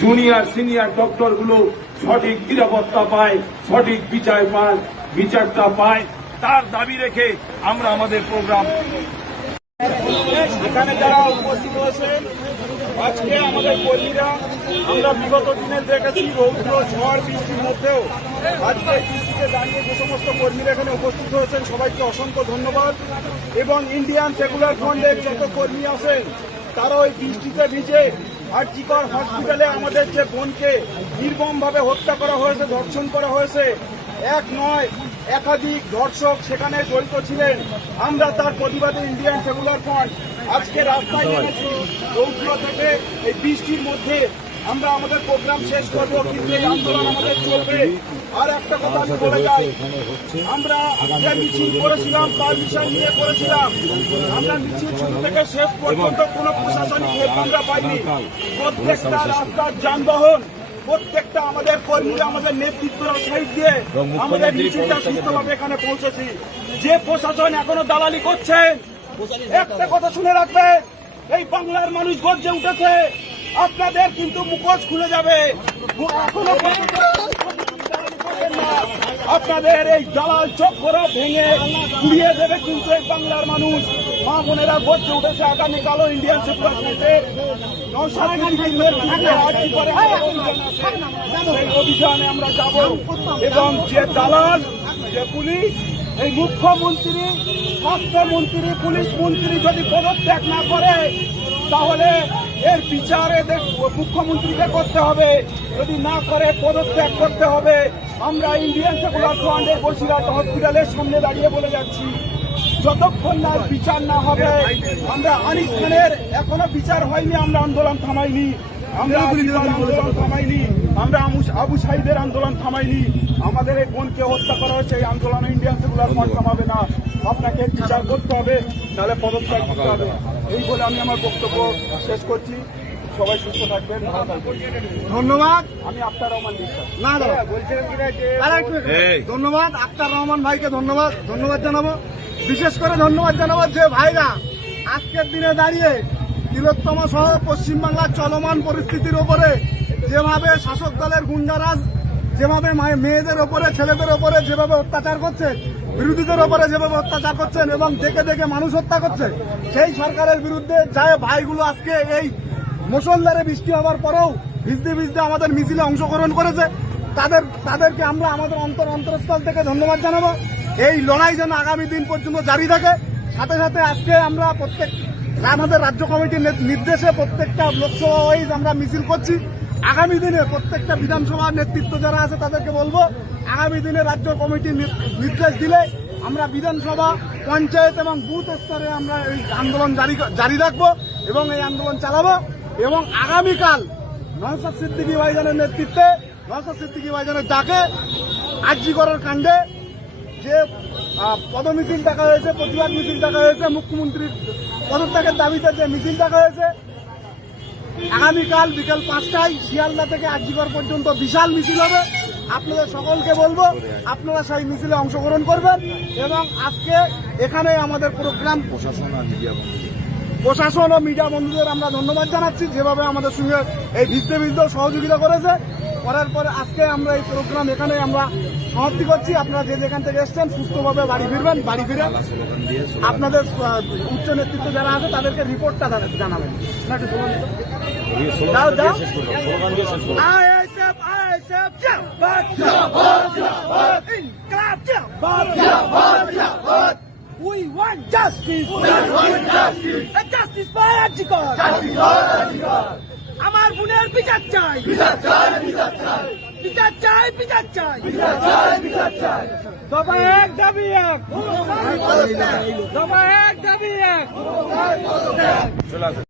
Junior senior ডক্টরগুলো সঠিক নিরাপত্তা পায়, সঠিক বিচারটা পায়, তার দাবি রেখে আমরা আমাদের প্রোগ্রাম। এখানে যারা উপস্থিত হয়েছেন আজকে আমাদের কর্মীরা, আমরা বিগত দিনে দেখেছি রৌদ্র ঝড় বৃষ্টির মধ্যেও আজকে বৃষ্টিতে দাঁড়িয়ে যে সমস্ত কর্মীরা এখানে উপস্থিত হয়েছেন সবাইকে অসংখ্য ধন্যবাদ। এবং ইন্ডিয়ান সেকুলার ফ্রন্টের যত কর্মী আছেন তারা ওই বৃষ্টিতে ভিজে আরজিকর হসপিটালে আমাদের যে বোনকে নির্মমভাবে হত্যা করা হয়েছে, ধর্ষণ করা হয়েছে, এক নয় একাধিক ধর্ষক সেখানে জড়িত ছিলেন। আমরা তার প্রতিবাদে ইন্ডিয়ান সেকুলার ফ্রন্ট আজকে রাস্তায় নেমেছি। রৌদ্র থেকে এই বৃষ্টির মধ্যে আমরা আমাদের প্রোগ্রাম শেষ করব, কিন্তু এই আন্দোলন আমাদের চলবে। আর একটা কথা আমি বলে যাই, আমরা যে মিছিল করেছিলাম তার বিষয় নিয়ে করেছিলাম। আমরা মিছিল শুরু থেকে শেষ পর্যন্ত কোনো প্রশাসনিক হেল্প আমরা পাইনি। প্রত্যেকটা রাস্তার যানবাহন, প্রত্যেকটা আমাদের কর্মীরা, আমাদের নেতৃত্বরা সাইড দিয়ে আমাদের মিছিলটা সুস্থভাবে এখানে পৌঁছেছি। যে প্রশাসন এখনো দালালি করছেন, একটা কথা শুনে রাখবেন, এই বাংলার মানুষ গর্জে উঠেছে, আপনাদের কিন্তু মুখোশ খুলে যাবে। এখনো আপনাদের এই দালাল চক্র ভেঙে ঘুরিয়ে দেবে কিন্তু এই বাংলার মানুষ। মা বোনেরা গর্জে উঠেছে। আগামীকালও ইন্ডিয়ান সেকুলার ফ্রন্টের অভিযানে আমরা যাব এবং যে দালাল, যে পুলিশ, এই মুখ্যমন্ত্রী, স্বাস্থ্যমন্ত্রী, পুলিশ মন্ত্রী যদি পদত্যাগ না করে তাহলে এর বিচারে মুখ্যমন্ত্রীকে করতে হবে। যদি না করে পদত্যাগ করতে হবে। আমরা ইন্ডিয়ান সেকুলার ফ্রন্টের বসিরহাট হসপিটালের সামনে দাঁড়িয়ে বলে যাচ্ছি, যতক্ষণ না বিচার না হবে, আমরা আনিস খানের এখনো বিচার হয়নি, আমরা আন্দোলন থামাইনি। আমরা আন্দোলন থামাইনি, আমরা আবু সাইদের আন্দোলন থামাইনি। আমাদের এই বোনকে হত্যা করা হয়েছে, এই আন্দোলন ইন্ডিয়ান সেকুলার ফ্রন্ট থামাবে না। আপনাকে বিচার করতে হবে, তাহলে পদত্যাগ করতে হবে। এই বলে আমি আমার বক্তব্য শেষ করছি। সবাই সুস্থ থাকবেন, ভালো থাকবেন। ধন্যবাদ। আমি আক্তার রহমান বিশ্বাস। না দাদা বলছিলাম ধন্যবাদ আক্তার রহমান ভাইকে ধন্যবাদ জানাবো। বিশেষ করে ধন্যবাদ জানাবো যে ভাইরা আজকের দিনে দাঁড়িয়ে তিলোত্তমা সহ পশ্চিমবাংলার চলমান পরিস্থিতির ওপরে যেভাবে শাসক দলের গুন্ডারাজ যেভাবে মেয়েদের ওপরে, ছেলেদের ওপরে যেভাবে অত্যাচার করছে, বিরোধীদের ওপরে যেভাবে অত্যাচার করছেন এবং দেখে দেখে মানুষ হত্যা করছে, সেই সরকারের বিরুদ্ধে যায় ভাইগুলো আজকে এই মুষলধারে বৃষ্টি হওয়ার পরেও ভিজতে আমাদের মিছিলে অংশগ্রহণ করেছে। তাদেরকে আমরা আমাদের অন্তরস্থল থেকে ধন্যবাদ জানাবো। এই লড়াই যেন আগামী দিন পর্যন্ত জারি থাকে। সাথে সাথে আজকে আমরা আমাদের রাজ্য কমিটির নির্দেশে প্রত্যেকটা লোকসভা ওয়াইজ আমরা মিছিল করছি। আগামী দিনে প্রত্যেকটা বিধানসভার নেতৃত্ব যারা আছে তাদেরকে বলবো, আগামী দিনে রাজ্য কমিটির নির্দেশ দিলে আমরা বিধানসভা, পঞ্চায়েত এবং বুথ স্তরে আমরা এই আন্দোলন জারি রাখবো এবং এই আন্দোলন চালাবো। এবং আগামীকাল নওশাদ সিদ্দিকী ভাইজানের নেতৃত্বে, নওশাদ সিদ্দিকী ভাইজানের ডাকে আরজিকরের কাণ্ডে যে পদমিছিল ডাকা হয়েছে, প্রতিবাদ মিছিল ডাকা হয়েছে, মুখ্যমন্ত্রীর পদত্যাগের দাবিতে যে মিছিল ডাকা হয়েছে, আগামীকাল বিকেল 5টায় শিয়ালদা থেকে আরজিকর পর্যন্ত বিশাল মিছিল হবে। আপনাদের সকলকে বলবো আপনারা সেই মিছিলে অংশগ্রহণ করবেন। এবং আজকে এখানে আমাদের প্রোগ্রাম প্রশাসন ও মিডিয়া বন্ধুদের আমরা ধন্যবাদ জানাচ্ছি, যেভাবে আমাদের সঙ্গে এই ভিজতেও সহযোগিতা করেছে। করার পরে আজকে আমরা এই প্রোগ্রাম এখানে আমরা সমাপ্তি করছি। আপনারা যে যেখান থেকে এসছেন সুস্থভাবে বাড়ি ফিরবেন। বাড়ি ফিরে আপনাদের উচ্চ নেতৃত্ব যারা আছে তাদেরকে রিপোর্টটা জানাবেন। We want justice. Justice for Arjikor. আমার বোনের বিচার চাই। দফা 1 দাবি 1। দফা 1 দাবি 1।